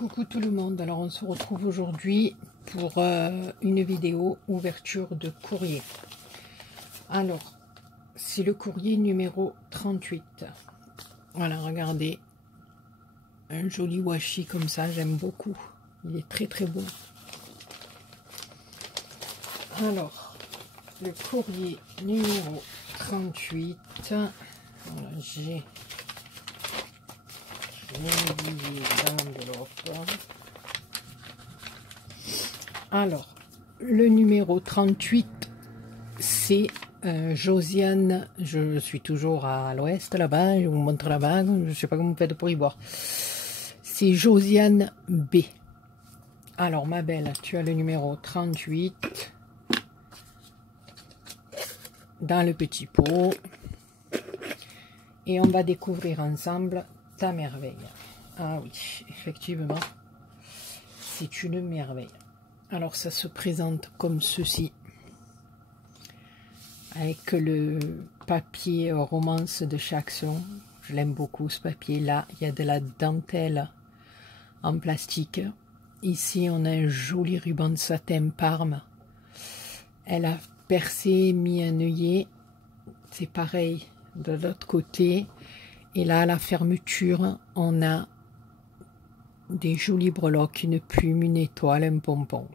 Coucou tout le monde, alors on se retrouve aujourd'hui pour une vidéo ouverture de courrier. Alors, c'est le courrier numéro 38. Voilà, regardez, un joli washi comme ça, j'aime beaucoup. Il est très très beau. Alors, le courrier numéro 38. Voilà, j'ai les billets d'enveloppe. Alors, le numéro 38, c'est Josiane. Je suis toujours à l'ouest là-bas. Je vous montre là-bas. Je ne sais pas comment vous faites pour y voir. C'est Josiane B. Alors, ma belle, tu as le numéro 38 dans le petit pot. Et on va découvrir ensemble ta merveille. Ah oui, effectivement, c'est une merveille. Alors ça se présente comme ceci, avec le papier romance de chez Action. Je l'aime beaucoup ce papier là. Il y a de la dentelle en plastique. Ici on a un joli ruban de satin Parme. Elle a percé, mis un œillet. C'est pareil de l'autre côté. Et là, à la fermeture, on a des jolis breloques, une plume, une étoile, un pompon.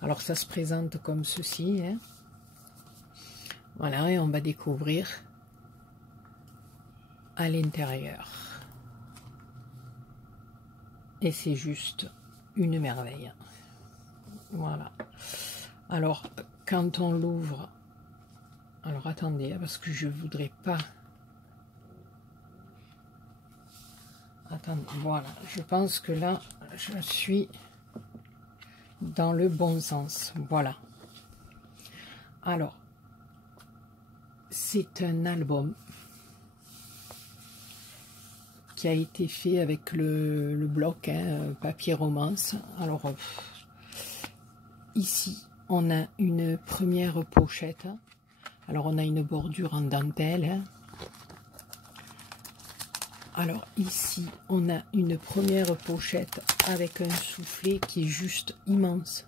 Alors, ça se présente comme ceci. Hein. Voilà, et on va découvrir à l'intérieur. Et c'est juste une merveille. Voilà. Alors, quand on l'ouvre... Alors, attendez, parce que je voudrais pas... Attendez, voilà, je pense que là, je suis dans le bon sens. Voilà. Alors, c'est un album qui a été fait avec le bloc, hein, papier romance. Alors, ici, on a une première pochette. Alors, on a une bordure en dentelle, hein. Alors ici, on a une première pochette avec un soufflet qui est juste immense.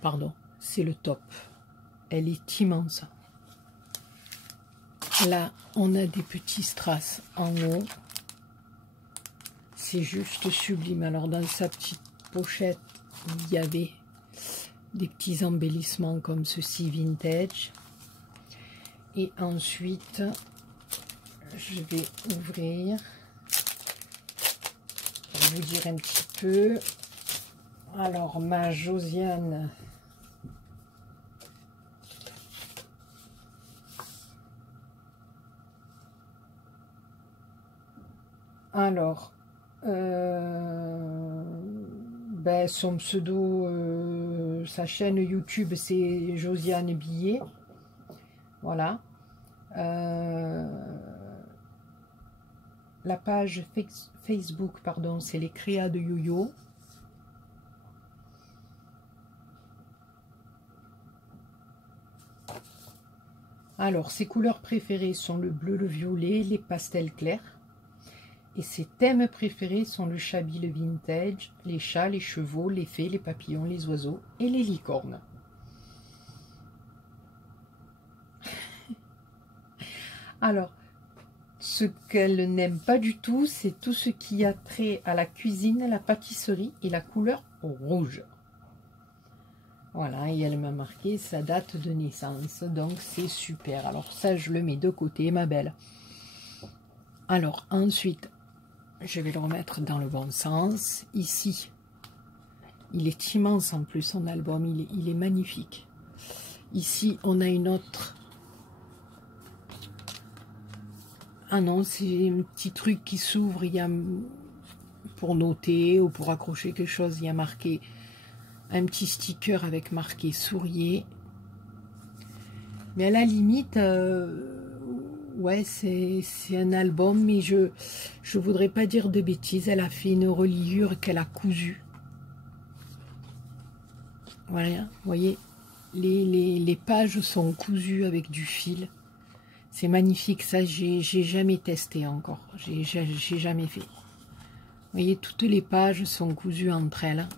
Pardon, c'est le top. Elle est immense. Là, on a des petits strass en haut. C'est juste sublime. Alors dans sa petite pochette, il y avait des petits embellissements comme ceci, vintage. Et ensuite... je vais ouvrir pour vous dire un petit peu. Alors, ma Josiane, alors, ben, son pseudo, sa chaîne YouTube, c'est Josiane Billet. Voilà. La page Facebook, pardon, c'est les créas de Yo-Yo. Alors, ses couleurs préférées sont le bleu, le violet, les pastels clairs. Et ses thèmes préférés sont le chablis, le vintage, les chats, les chevaux, les fées, les papillons, les oiseaux et les licornes. Alors, ce qu'elle n'aime pas du tout, c'est tout ce qui a trait à la cuisine, la pâtisserie et la couleur rouge. Voilà, et elle m'a marqué sa date de naissance, donc c'est super. Alors ça, je le mets de côté, ma belle. Alors ensuite, je vais le remettre dans le bon sens. Ici, il est immense en plus, son album, il est magnifique. Ici, on a une autre... Ah non, c'est un petit truc qui s'ouvre, il y a pour noter ou pour accrocher quelque chose, il y a marqué un petit sticker avec marqué souriez. Mais à la limite, ouais, c'est un album, mais je voudrais pas dire de bêtises. Elle a fait une reliure qu'elle a cousue. Voilà, vous voyez, les pages sont cousues avec du fil. C'est magnifique, ça j'ai jamais testé encore, j'ai jamais fait. voyez, toutes les pages sont cousues entre elles.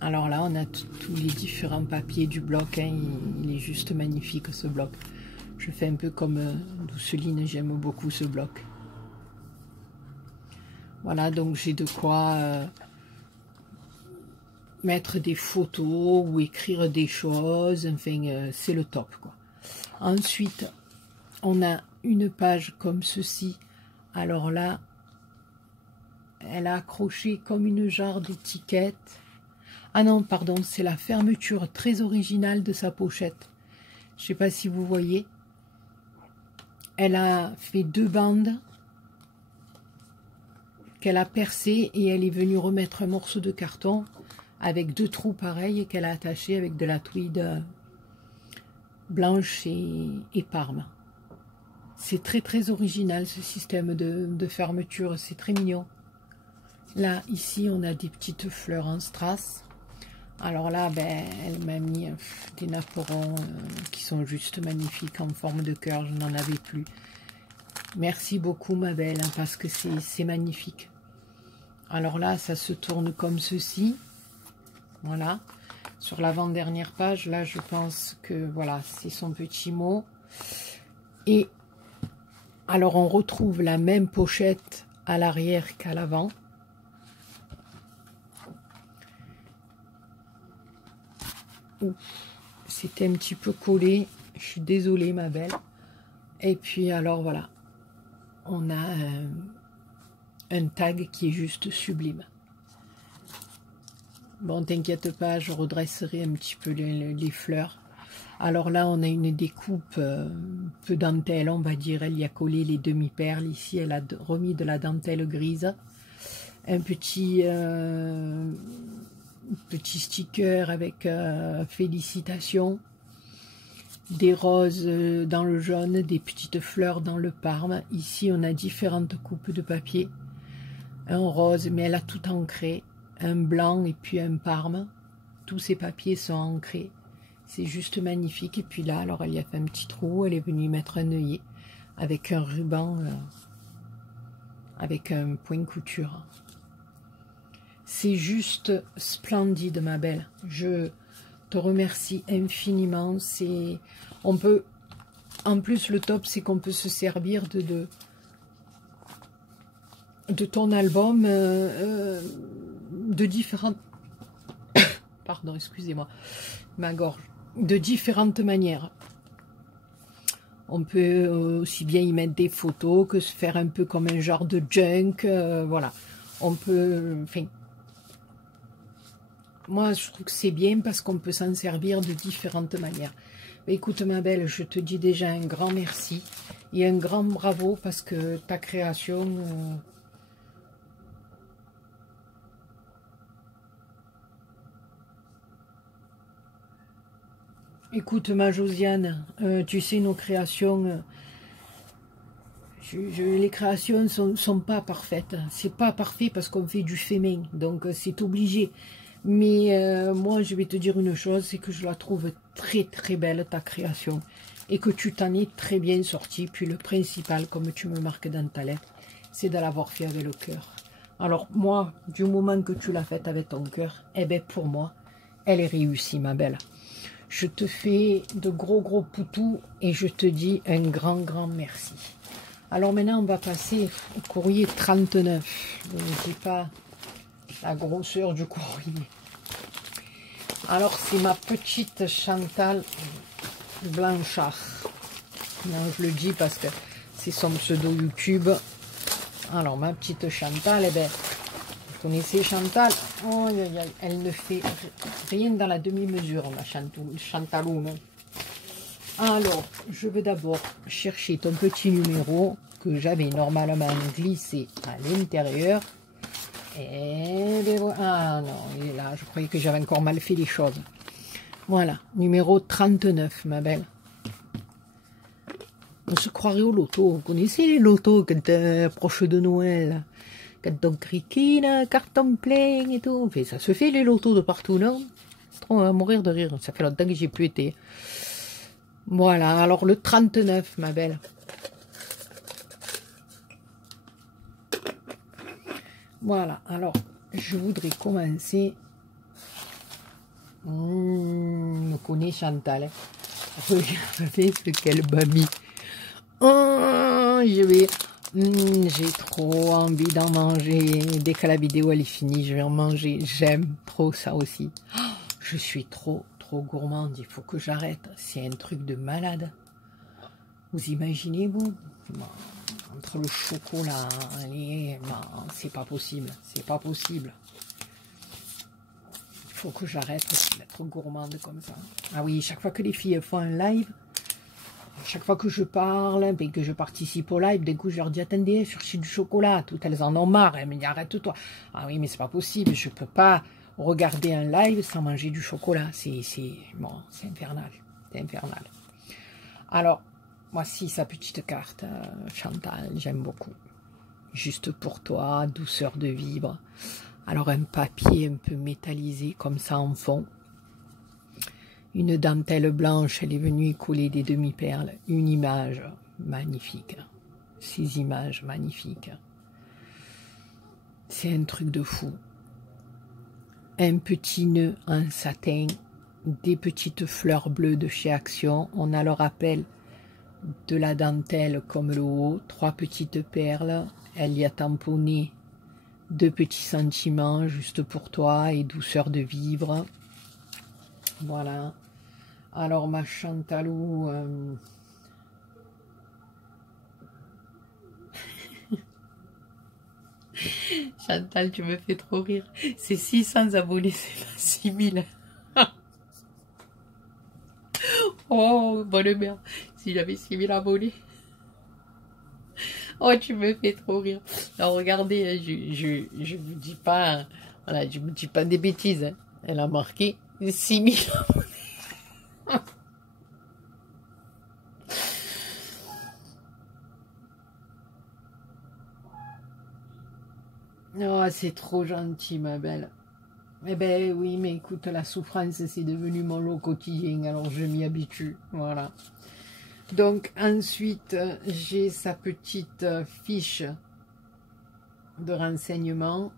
Alors là, on a tous les différents papiers du bloc. Hein. Il est juste magnifique, ce bloc. Je fais un peu comme Douceline, j'aime beaucoup ce bloc. Voilà, donc j'ai de quoi mettre des photos ou écrire des choses. Enfin, c'est le top, quoi. Ensuite, on a une page comme ceci. Alors là, elle a accroché comme une jarre d'étiquette. Ah non, pardon, c'est la fermeture très originale de sa pochette. Je ne sais pas si vous voyez. Elle a fait 2 bandes qu'elle a percées et elle est venue remettre un morceau de carton avec 2 trous pareils qu'elle a attachés avec de la tweed blanche et parme. C'est très très original ce système de fermeture, c'est très mignon. Là, ici, on a des petites fleurs en strass. Alors là, ben, elle m'a mis des napperons qui sont juste magnifiques en forme de cœur. Je n'en avais plus. Merci beaucoup, ma belle, hein, parce que c'est magnifique. Alors là, ça se tourne comme ceci. Voilà. Sur l'avant-dernière page, là, je pense que voilà, c'est son petit mot. Et alors, on retrouve la même pochette à l'arrière qu'à l'avant. C'était un petit peu collé, je suis désolée ma belle. Et puis alors voilà, on a un tag qui est juste sublime. Bon, t'inquiète pas, je redresserai un petit peu les fleurs. Alors là, on a une découpe peu dentelle, on va dire. Elle y a collé les demi-perles. Ici, elle a remis de la dentelle grise. Un petit sticker avec félicitations, des roses dans le jaune, des petites fleurs dans le parme. Ici, on a différentes coupes de papier. Un rose, mais elle a tout ancré. Un blanc et puis un parme. Tous ces papiers sont ancrés. C'est juste magnifique. Et puis là, alors, elle y a fait un petit trou. Elle est venue mettre un œillet avec un ruban, avec un point couture. C'est juste splendide, ma belle. Je te remercie infiniment. On peut, en plus, le top, c'est qu'on peut se servir de ton album de différentes... Pardon, excusez-moi, ma gorge. De différentes manières. On peut aussi bien y mettre des photos que se faire un peu comme un genre de junk. Voilà. On peut... Enfin, moi, je trouve que c'est bien parce qu'on peut s'en servir de différentes manières. Mais écoute, ma belle, je te dis déjà un grand merci et un grand bravo parce que ta création... Écoute, ma Josiane, tu sais, nos créations... les créations sont pas parfaites. C'est pas parfait parce qu'on fait du fait main, donc c'est obligé. Mais moi, je vais te dire une chose, c'est que je la trouve très très belle, ta création. Et que tu t'en es très bien sorti. Puis le principal, comme tu me marques dans ta lettre, c'est de l'avoir fait avec le cœur. Alors moi, du moment que tu l'as faite avec ton cœur, eh bien pour moi, elle est réussie, ma belle. Je te fais de gros poutous et je te dis un grand merci. Alors maintenant, on va passer au courrier 39. Je ne sais pas la grosseur du courrier. Alors, c'est ma petite Chantal Blanchard. Non, je le dis parce que c'est son pseudo YouTube. Alors, ma petite Chantal, eh bien, vous connaissez Chantal? Oh, elle ne fait rien dans la demi-mesure, ma Chantaloune. Alors, je vais d'abord chercher ton petit numéro que j'avais normalement glissé à l'intérieur. Et ah non, il est là. Je croyais que j'avais encore mal fait les choses. Voilà, numéro 39, ma belle. On se croirait au loto. Vous connaissez les lotos quand proche de Noël? Quand on criquine, carton plein et tout. Enfin, ça se fait les lotos de partout, non? On va mourir de rire. Ça fait longtemps que j'ai plus été. Voilà, alors le 39, ma belle. Voilà, alors, je voudrais commencer. Me connaît Chantal. Regardez ce qu'elle m'a mis. Oh, j'ai trop envie d'en manger. Dès que la vidéo elle est finie, je vais en manger. J'aime trop ça aussi. Oh, je suis trop gourmande. Il faut que j'arrête. C'est un truc de malade. Vous imaginez, vous? Entre le chocolat, c'est pas possible. C'est pas possible. Il faut que j'arrête d'être gourmande comme ça. Ah oui, chaque fois que les filles font un live, chaque fois que je parle, et que je participe au live, d'un coup je leur dis attendez, cherchez du chocolat. Toutes elles en ont marre. Elles me disent arrête-toi. Ah oui, mais c'est pas possible. Je peux pas regarder un live sans manger du chocolat. C'est infernal. C'est infernal. Alors, voici sa petite carte, Chantal. J'aime beaucoup. Juste pour toi, douceur de vivre. Alors un papier un peu métallisé comme ça en fond. Une dentelle blanche, elle est venue coller des demi-perles. Une image magnifique. Ces images magnifiques. C'est un truc de fou. Un petit nœud en satin. Des petites fleurs bleues de chez Action. On a le rappel de la dentelle comme le haut. 3 petites perles. Elle y a tamponné 2 petits sentiments juste pour toi et douceur de vivre. Voilà. Alors ma Chantalou, Chantal, tu me fais trop rire. C'est 600 abonnés, c'est pas 6000. Oh, bonne mère. Si j'avais 6000 abonnés. Oh, tu me fais trop rire. Alors regardez, je vous dis pas, voilà, je vous dis pas des bêtises. Hein. Elle a marqué 6000 abonnés. Oh, c'est trop gentil, ma belle. Eh ben oui, mais écoute, la souffrance, c'est devenu mon lot quotidien, alors je m'y habitue, voilà. Donc ensuite, j'ai sa petite fiche de renseignement.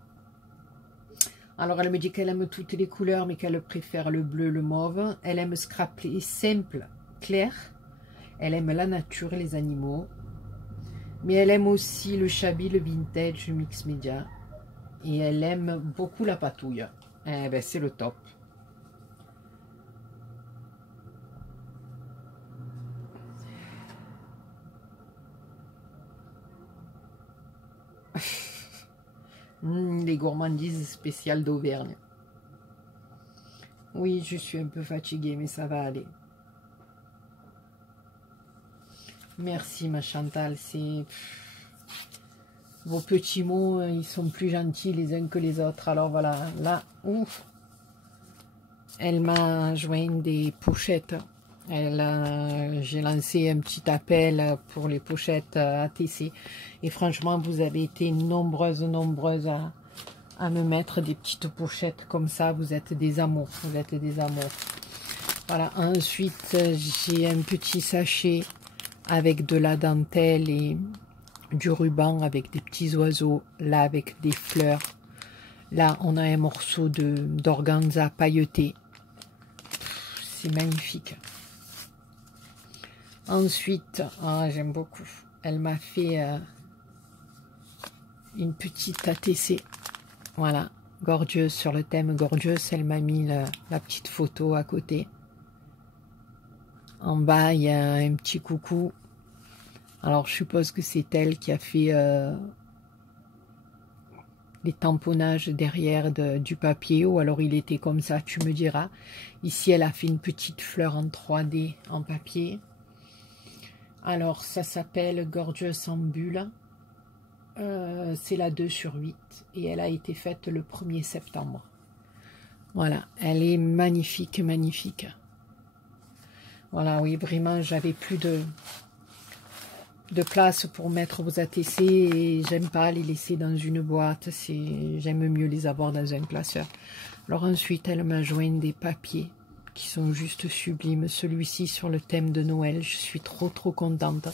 Alors elle me dit qu'elle aime toutes les couleurs, mais qu'elle préfère le bleu, le mauve. Elle aime scraper simple, clair. Elle aime la nature et les animaux. Mais elle aime aussi le shabby, le vintage, le mix média. Et elle aime beaucoup la patouille. Eh ben c'est le top. Les gourmandises spéciales d'Auvergne. Oui, je suis un peu fatiguée, mais ça va aller. Merci ma Chantal, c'est... Vos petits mots, ils sont plus gentils les uns que les autres. Alors voilà, là, ouf, elle m'a joint des pochettes. J'ai lancé un petit appel pour les pochettes ATC. Et franchement, vous avez été nombreuses à me mettre des petites pochettes comme ça. Vous êtes des amours, vous êtes des amours. Voilà, ensuite, j'ai un petit sachet avec de la dentelle et du ruban avec des petits oiseaux, là avec des fleurs. Là, on a un morceau d'organza pailleté. C'est magnifique. Ensuite, j'aime beaucoup. Elle m'a fait une petite ATC. Voilà, gorgeous, sur le thème gorgeous. Elle m'a mis la petite photo à côté. En bas, il y a un petit coucou. Alors, je suppose que c'est elle qui a fait les tamponnages derrière du papier, ou alors il était comme ça, tu me diras. Ici, elle a fait une petite fleur en 3D en papier. Alors, ça s'appelle Gorgeous en bulle. C'est la 2/8 et elle a été faite le 1er septembre. Voilà, elle est magnifique, magnifique. Voilà, oui, vraiment, j'avais plus de place pour mettre vos ATC et j'aime pas les laisser dans une boîte. J'aime mieux les avoir dans un classeur. Alors ensuite, elle m'a joint des papiers qui sont juste sublimes. Celui-ci sur le thème de Noël, je suis trop contente.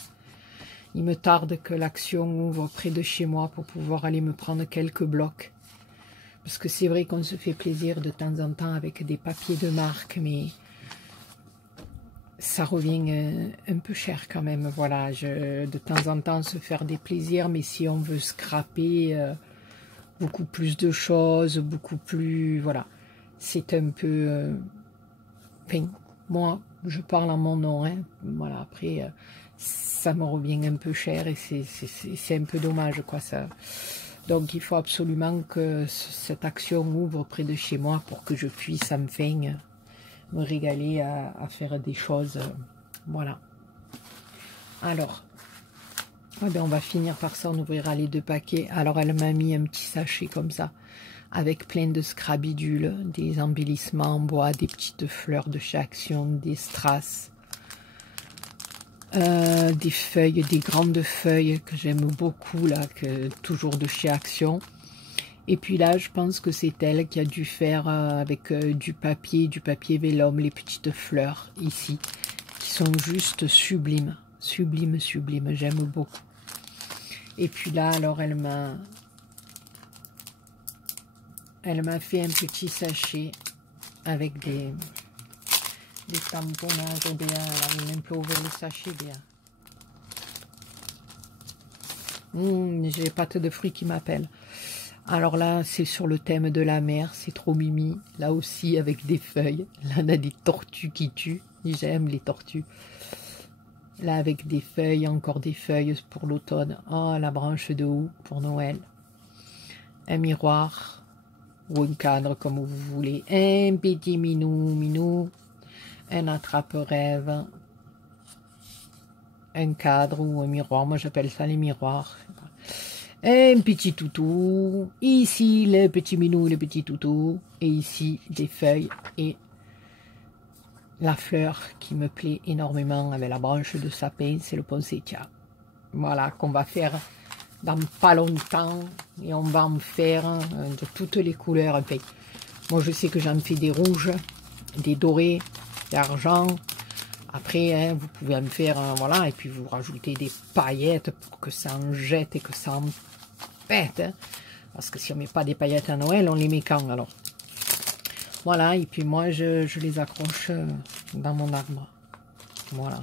Il me tarde que l'Action ouvre près de chez moi pour pouvoir aller me prendre quelques blocs. Parce que c'est vrai qu'on se fait plaisir de temps en temps avec des papiers de marque, mais ça revient un peu cher quand même. Voilà, de temps en temps se faire des plaisirs, mais si on veut scraper beaucoup plus de choses, beaucoup plus... Voilà, c'est un peu... Enfin, moi, je parle en mon nom. Hein, voilà, après, ça me revient un peu cher et c'est un peu dommage, quoi, ça... Donc il faut absolument que cette Action ouvre près de chez moi pour que je puisse enfin me régaler à faire des choses. Voilà. Alors, eh bien, on va finir par ça, on ouvrira les 2 paquets. Alors elle m'a mis un petit sachet comme ça, avec plein de scrabidules, des embellissements en bois, des petites fleurs de chez Action, des strass. Des feuilles, des grandes feuilles que j'aime beaucoup, là, toujours de chez Action. Et puis là, je pense que c'est elle qui a dû faire avec du papier vélum, les petites fleurs ici, qui sont juste sublimes, sublimes, sublimes, j'aime beaucoup. Et puis là, alors elle m'a fait un petit sachet avec des tamponnages bien. Elle a même pas ouvert le sachet bien. J'ai les pâtes de fruits qui m'appellent. Alors là, c'est sur le thème de la mer, c'est trop mimi. Là aussi, avec des feuilles. Là, on a des tortues qui tuent. J'aime les tortues. Là, avec des feuilles, encore des feuilles pour l'automne. Oh, la branche de houx pour Noël. Un miroir ou un cadre, comme vous voulez. Un petit minou. Un attrape-rêve. Un cadre ou un miroir. Moi, j'appelle ça les miroirs. Un petit toutou, ici le petit minou, le petit toutou, et ici des feuilles et la fleur qui me plaît énormément avec la branche de sapin, c'est le poinsettia. Voilà, qu'on va faire dans pas longtemps et on va en faire de toutes les couleurs. Enfin, moi je sais que j'en fais des rouges, des dorés, d'argent. Après, hein, vous pouvez en faire, voilà, et puis vous rajoutez des paillettes pour que ça en jette et que ça en pète. Hein, parce que si on ne met pas des paillettes à Noël, on les met quand alors? Voilà, et puis moi, je les accroche dans mon arbre. Voilà.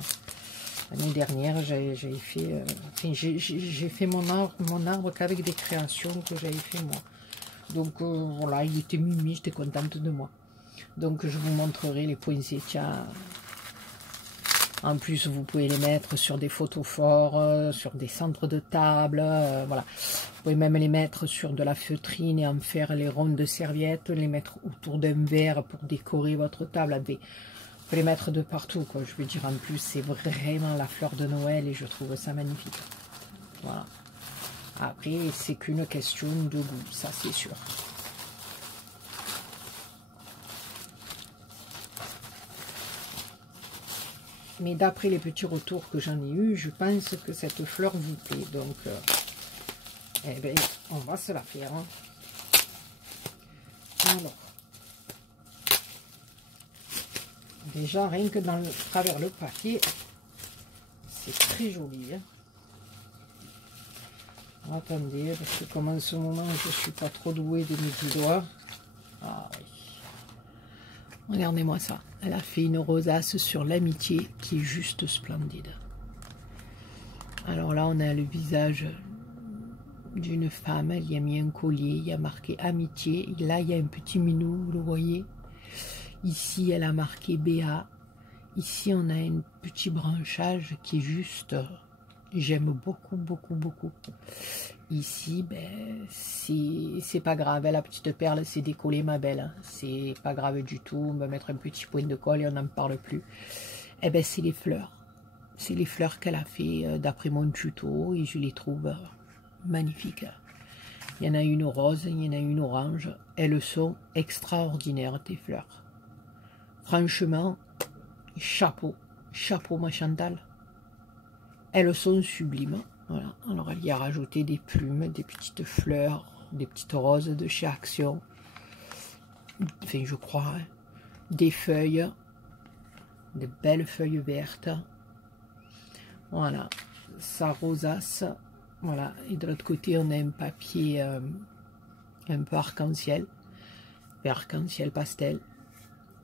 L'année dernière, j'ai fait, j'ai fait mon arbre qu'avec des créations que j'avais fait moi. Donc voilà, il était mimi, j'étais contente de moi. Donc je vous montrerai les poinsettias. En plus, vous pouvez les mettre sur des photos forts, sur des centres de table, voilà. Vous pouvez même les mettre sur de la feutrine et en faire les rondes de serviettes, les mettre autour d'un verre pour décorer votre table. Vous pouvez les mettre de partout, quoi. Je veux dire, en plus, c'est vraiment la fleur de Noël et je trouve ça magnifique. Voilà. Après, c'est qu'une question de goût, ça c'est sûr. Mais d'après les petits retours que j'en ai eu, je pense que cette fleur vous plaît. Donc, eh bien, on va se la faire. Hein. Alors, déjà, rien que dans travers le papier, c'est très joli. Hein. Attendez, parce que comme en ce moment, je ne suis pas trop douée de mes doigts. Ah oui. Regardez-moi ça. Elle a fait une rosace sur l'amitié qui est juste splendide. Alors là, on a le visage d'une femme. Elle y a mis un collier. Il y a marqué amitié. Et là, il y a un petit minou, vous le voyez. Ici, elle a marqué BA. Ici, on a un petit branchage qui est juste... J'aime beaucoup, beaucoup, beaucoup. Ici, ben, c'est pas grave. La petite perle, c'est décollé, ma belle. C'est pas grave du tout. On va mettre un petit point de colle et on n'en parle plus. Eh ben, c'est les fleurs. C'est les fleurs qu'elle a fait d'après mon tuto et je les trouve magnifiques. Il y en a une rose, il y en a une orange. Elles sont extraordinaires, tes fleurs. Franchement, chapeau. Chapeau, ma Chantal. Elles sont sublimes. Voilà. Alors, elle y a rajouté des plumes, des petites fleurs, des petites roses de chez Action. Enfin, je crois. Hein. Des feuilles. De belles feuilles vertes. Voilà. sa rosace. Voilà, et de l'autre côté, on a un papier un peu arc-en-ciel, arc-en-ciel pastel.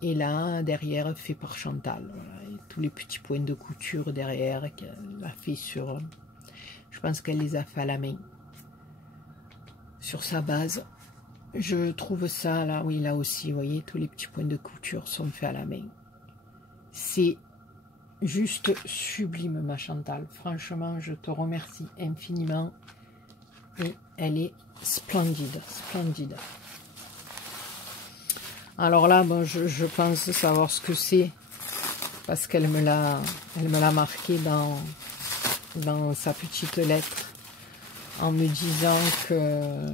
Et là, derrière, fait par Chantal. Voilà, et tous les petits points de couture derrière qu'elle a fait sur... je pense qu'elle les a fait à la main. Sur sa base. Je trouve ça, là, oui, là aussi, vous voyez, tous les petits points de couture sont faits à la main. C'est juste sublime, ma Chantal. Franchement, je te remercie infiniment. Et elle est splendide, splendide. Alors là, bon, je pense savoir ce que c'est. Parce qu'elle me l'a marqué dans sa petite lettre. En me disant que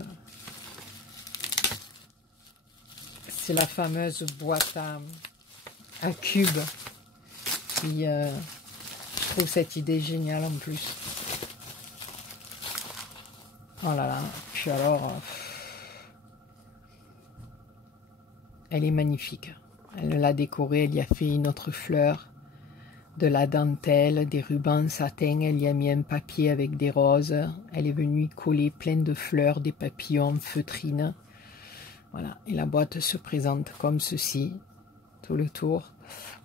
c'est la fameuse boîte à cubes. Qui trouve cette idée géniale en plus. Oh là là, puis alors, elle est magnifique. Elle l'a décorée, elle y a fait une autre fleur, de la dentelle, des rubans satin, elle y a mis un papier avec des roses. Elle est venue coller plein de fleurs, des papillons, feutrines. Voilà, et la boîte se présente comme ceci, tout le tour.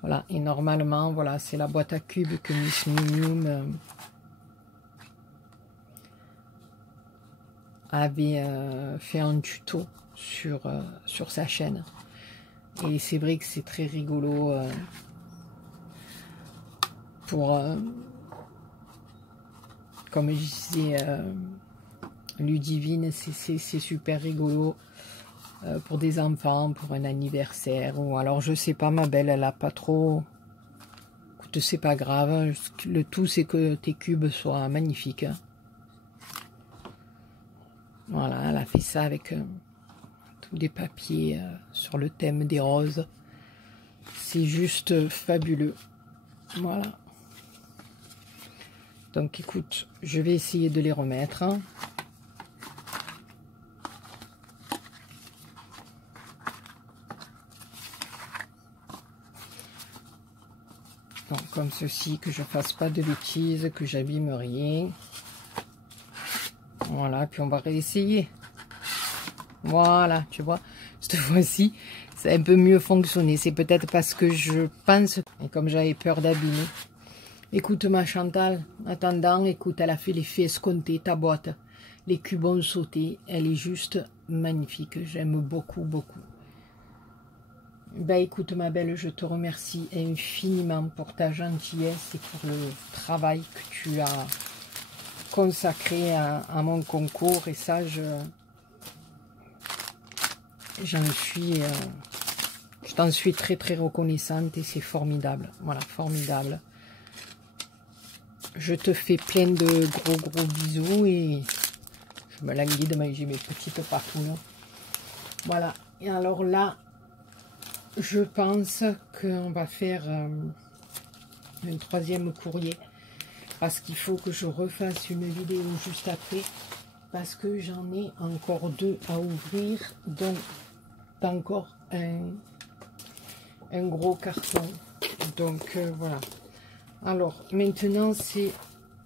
Voilà, et normalement, voilà, c'est la boîte à cubes que Miss Minium avait fait un tuto sur sa chaîne. Et c'est vrai que c'est très rigolo pour, comme je disais, Ludivine, c'est super rigolo. Pour des enfants, pour un anniversaire, ou alors je sais pas, ma belle, elle a pas trop... Écoute, c'est pas grave, le tout c'est que tes cubes soient magnifiques. Voilà, elle a fait ça avec tous des papiers sur le thème des roses. C'est juste fabuleux. Voilà. Donc écoute, je vais essayer de les remettre. Donc, comme ceci, que je fasse pas de bêtises, que j'abîme rien. Voilà, puis on va réessayer. Voilà, tu vois, cette fois-ci, ça a un peu mieux fonctionné. C'est peut-être parce que je pense, et comme j'avais peur d'abîmer. Écoute, ma Chantal, attendant, écoute, elle a fait l'effet escompté, ta boîte. Les cubes ont sauté, elle est juste magnifique. J'aime beaucoup, beaucoup. Ben écoute ma belle, je te remercie infiniment pour ta gentillesse et pour le travail que tu as consacré à mon concours. Et ça, je t'en suis très très reconnaissante et c'est formidable. Voilà, formidable. Je te fais plein de gros bisous et je me languis de manger mes petites papounes. Voilà, et alors là, je pense qu'on va faire un troisième courrier parce qu'il faut que je refasse une vidéo juste après parce que j'en ai encore 2 à ouvrir, donc encore un gros carton. Donc voilà. Alors maintenant c'est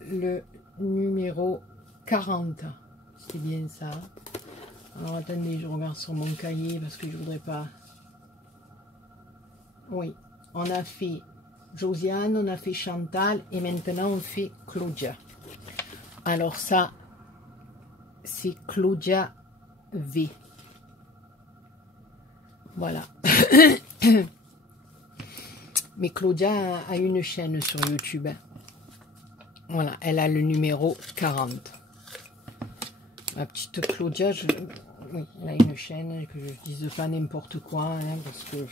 le numéro 40. C'est bien ça. Alors attendez, je regarde sur mon cahier parce que je voudrais pas... Oui, on a fait Josiane, on a fait Chantal et maintenant on fait Claudia. Alors ça, c'est Claudia V. Voilà. Mais Claudia a une chaîne sur YouTube. Voilà, elle a le numéro 40. Ma petite Claudia, oui, elle a une chaîne, que je dise pas n'importe quoi, hein, parce que...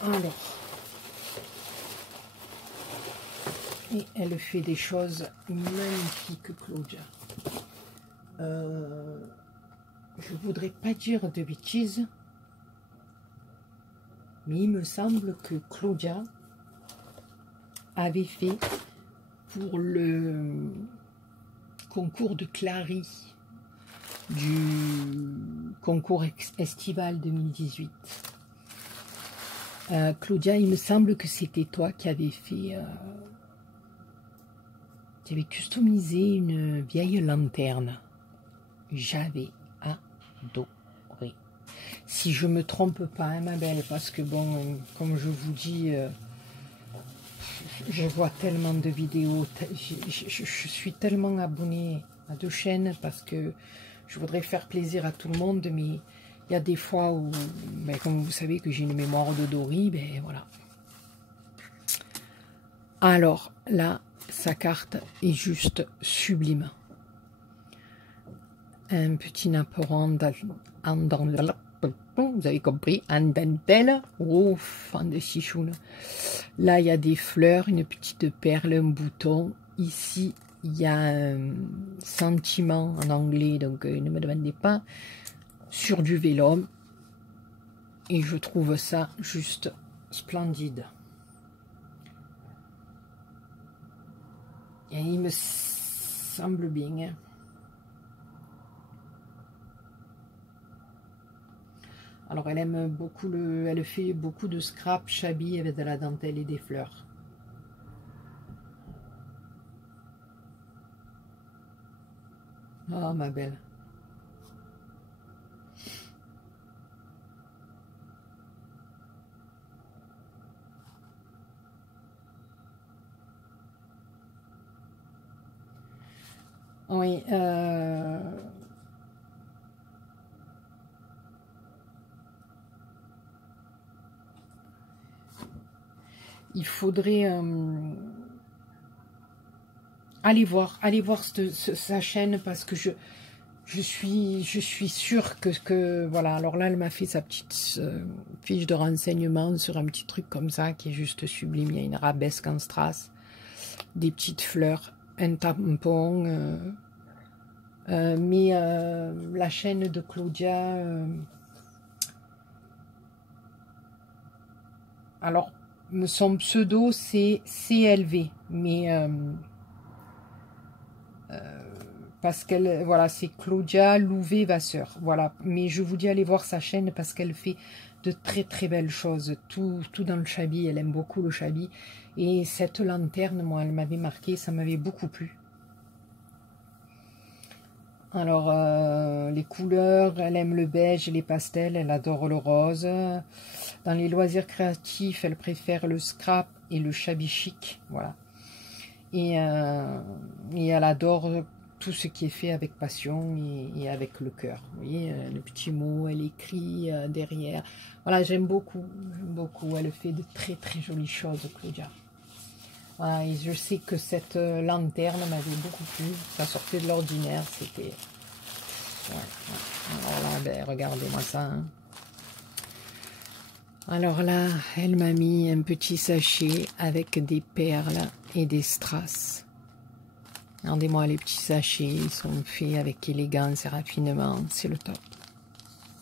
Alors, et elle fait des choses magnifiques, Claudia. Je voudrais pas dire de bêtises, mais il me semble que Claudia avait fait pour le concours de Clary du concours estival 2018. Claudia, il me semble que c'était toi qui avais fait J'avais customisé une vieille lanterne. J'avais adoré. Si je me trompe pas, hein, ma belle, parce que bon, comme je vous dis, je vois tellement de vidéos, je suis tellement abonnée à 2 chaînes parce que je voudrais faire plaisir à tout le monde, mais il y a des fois où, ben, comme vous savez que j'ai une mémoire de Dory, ben voilà. Alors là, sa carte est juste sublime. Un petit napperon en dentelle, vous avez compris, en dentelle, ouf, en de chichoune. Là, il y a des fleurs, une petite perle, un bouton. Ici, il y a un sentiment en anglais, donc ne me demandez pas, sur du vélum. Et je trouve ça juste splendide. Et il me semble bien. Alors elle aime beaucoup elle fait beaucoup de scrap shabby avec de la dentelle et des fleurs. Oh ma belle. Oui, il faudrait aller voir sa chaîne parce que je suis sûre que voilà. Alors là, elle m'a fait sa petite fiche de renseignement sur un petit truc comme ça qui est juste sublime. Il y a une arabesque en strass, des petites fleurs, un tampon. Mais la chaîne de Claudia, alors son pseudo c'est CLV, mais parce qu'elle, voilà, c'est Claudia Louvet-Vasseur, voilà. Mais je vous dis, allez voir sa chaîne parce qu'elle fait de très très belles choses, tout dans le shabby, elle aime beaucoup le shabby. Et cette lanterne, moi, elle m'avait marqué, ça m'avait beaucoup plu. Alors, les couleurs, elle aime le beige et les pastels, elle adore le rose. Dans les loisirs créatifs, elle préfère le scrap et le shabby chic, voilà. Et elle adore tout ce qui est fait avec passion et avec le cœur. Vous voyez, le petit mot, elle écrit derrière. Voilà, j'aime beaucoup, elle fait de très très jolies choses, Claudia. Voilà, et je sais que cette lanterne m'avait beaucoup plu. Ça sortait de l'ordinaire, c'était... Ouais. Alors là, ben, regardez-moi ça. Hein. Alors là, elle m'a mis un petit sachet avec des perles et des strass. Regardez-moi les petits sachets, ils sont faits avec élégance et raffinement. C'est le top.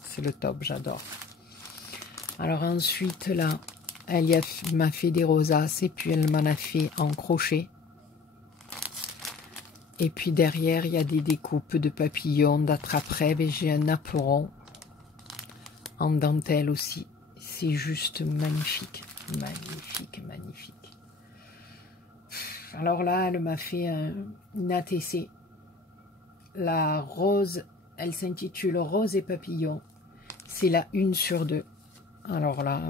C'est le top, j'adore. Alors ensuite, là, elle m'a fait des rosaces et puis elle m'en a fait en crochet. Et puis derrière, il y a des découpes de papillons, d'attrape-rêve et j'ai un napperon en dentelle aussi. C'est juste magnifique, magnifique, magnifique. Alors là, elle m'a fait une ATC. La rose, elle s'intitule Rose et papillon. C'est la 1 sur 2. Alors là...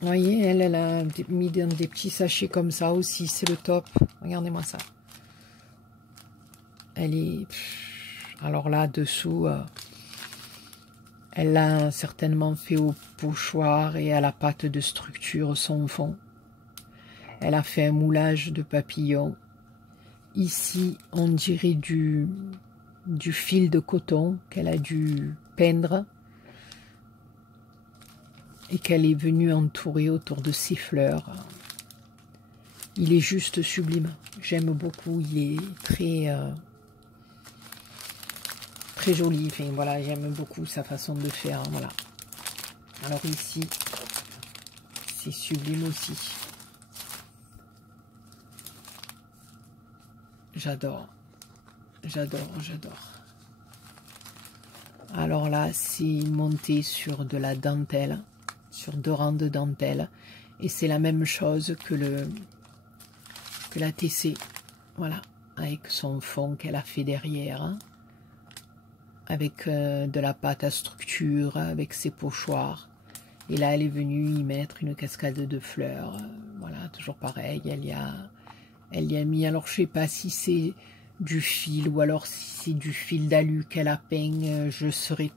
Vous voyez, elle a mis dans des petits sachets comme ça aussi, c'est le top. Regardez-moi ça. Elle est... Alors là, dessous, elle l'a certainement fait au pochoir et à la pâte de structure son fond. Elle a fait un moulage de papillon. Ici, on dirait du fil de coton qu'elle a dû peindre. Et qu'elle est venue entourer autour de ses fleurs. Il est juste sublime. J'aime beaucoup. Il est très très joli. Enfin voilà, j'aime beaucoup sa façon de faire. Voilà. Alors ici, c'est sublime aussi. J'adore. J'adore, j'adore. Alors là, c'est monté sur de la dentelle. Sur 2 rangs de dentelle et c'est la même chose que que la TC, voilà, avec son fond qu'elle a fait derrière, hein, avec de la pâte à structure, avec ses pochoirs. Et là, elle est venue y mettre une cascade de fleurs. Voilà, toujours pareil. Elle y a mis, alors je sais pas si c'est du fil ou alors si c'est du fil d'alu qu'elle a peint. Je saurais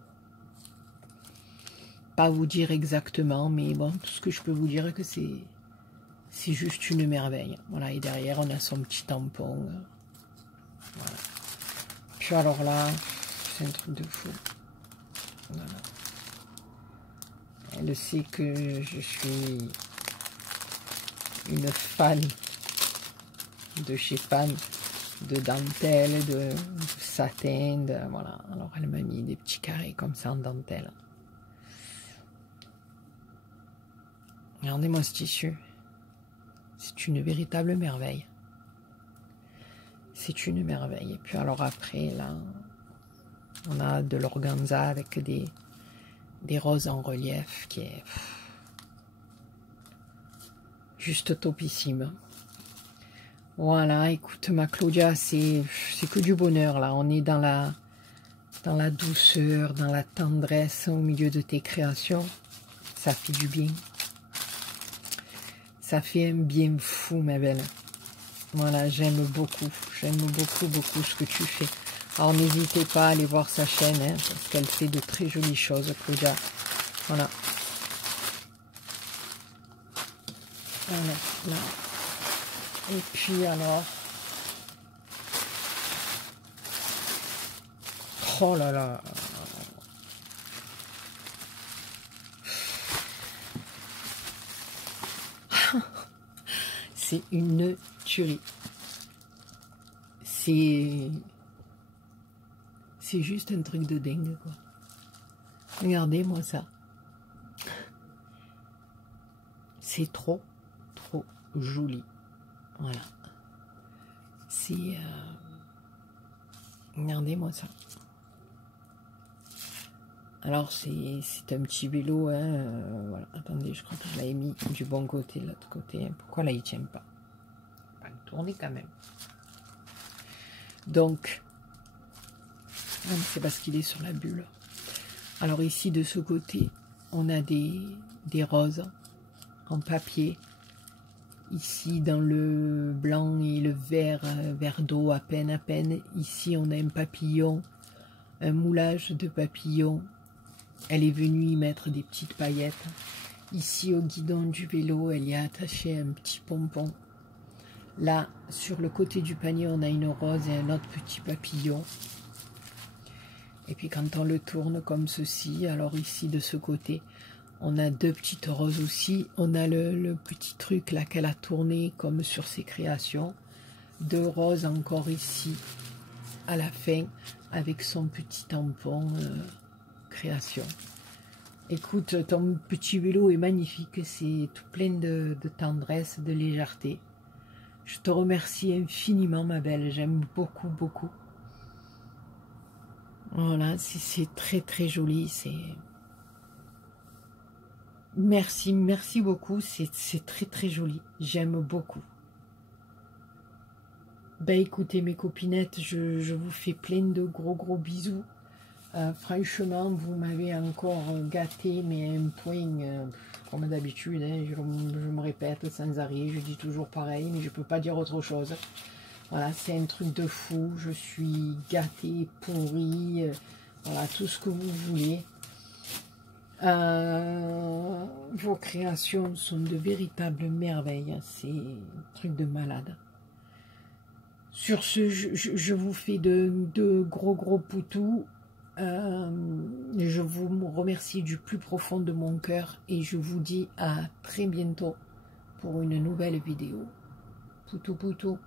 pas vous dire exactement, mais bon, tout ce que je peux vous dire, que c'est juste une merveille. Voilà, et derrière, on a son petit tampon. Voilà. Puis alors là, c'est un truc de fou. Voilà. Elle sait que je suis une fan de chez Fan, de dentelle, de satin, voilà. Alors elle m'a mis des petits carrés comme ça en dentelle. Regardez-moi ce tissu. C'est une véritable merveille. C'est une merveille. Et puis alors après, là, on a de l'organza avec des roses en relief qui est juste topissime. Voilà, écoute ma Claudia, c'est que du bonheur là. On est dans la douceur, dans la tendresse au milieu de tes créations. Ça fait du bien. Ça fait un bien fou, ma belle. Voilà, j'aime beaucoup ce que tu fais. Alors n'hésitez pas à aller voir sa chaîne, hein, parce qu'elle fait de très jolies choses, Claudia. Voilà. Voilà, là. Et puis alors... Oh là là. C'est une tuerie. C'est juste un truc de dingue, quoi. Regardez-moi ça. C'est trop joli. Voilà. C'est... Regardez-moi ça. Alors, c'est un petit vélo, hein, voilà. Attendez, je crois que je l'avais mis du bon côté, de l'autre côté. Hein. Pourquoi là, il ne tient pas? On va le tourner quand même. Donc, c'est parce qu'il est sur la bulle. Alors ici, de ce côté, on a des roses en papier. Ici, dans le blanc et le vert, vert d'eau, à peine. Ici, on a un papillon, un moulage de papillon. Elle est venue y mettre des petites paillettes. Ici, au guidon du vélo, elle y a attaché un petit pompon. Là, sur le côté du panier, on a une rose et un autre petit papillon. Et puis, quand on le tourne comme ceci, alors ici, de ce côté, on a deux petites roses aussi. On a le petit truc là qu'elle a tourné comme sur ses créations. Deux roses encore ici, à la fin, avec son petit tampon création. Écoute, ton petit vélo est magnifique. C'est tout plein de tendresse, de légèreté. Je te remercie infiniment, ma belle. J'aime beaucoup. Voilà, c'est très joli. C'est... Merci beaucoup, c'est très joli, j'aime beaucoup. Ben écoutez mes copinettes, je vous fais plein de gros bisous. Franchement, vous m'avez encore gâté, mais à un point, comme d'habitude, hein, je me répète sans arrêt, je dis toujours pareil, mais je peux pas dire autre chose. Voilà, c'est un truc de fou, je suis gâtée, pourrie, voilà, tout ce que vous voulez. Vos créations sont de véritables merveilles, c'est un truc de malade. Sur ce, je vous fais de gros poutous. Je vous remercie du plus profond de mon cœur et je vous dis à très bientôt pour une nouvelle vidéo. Poutou.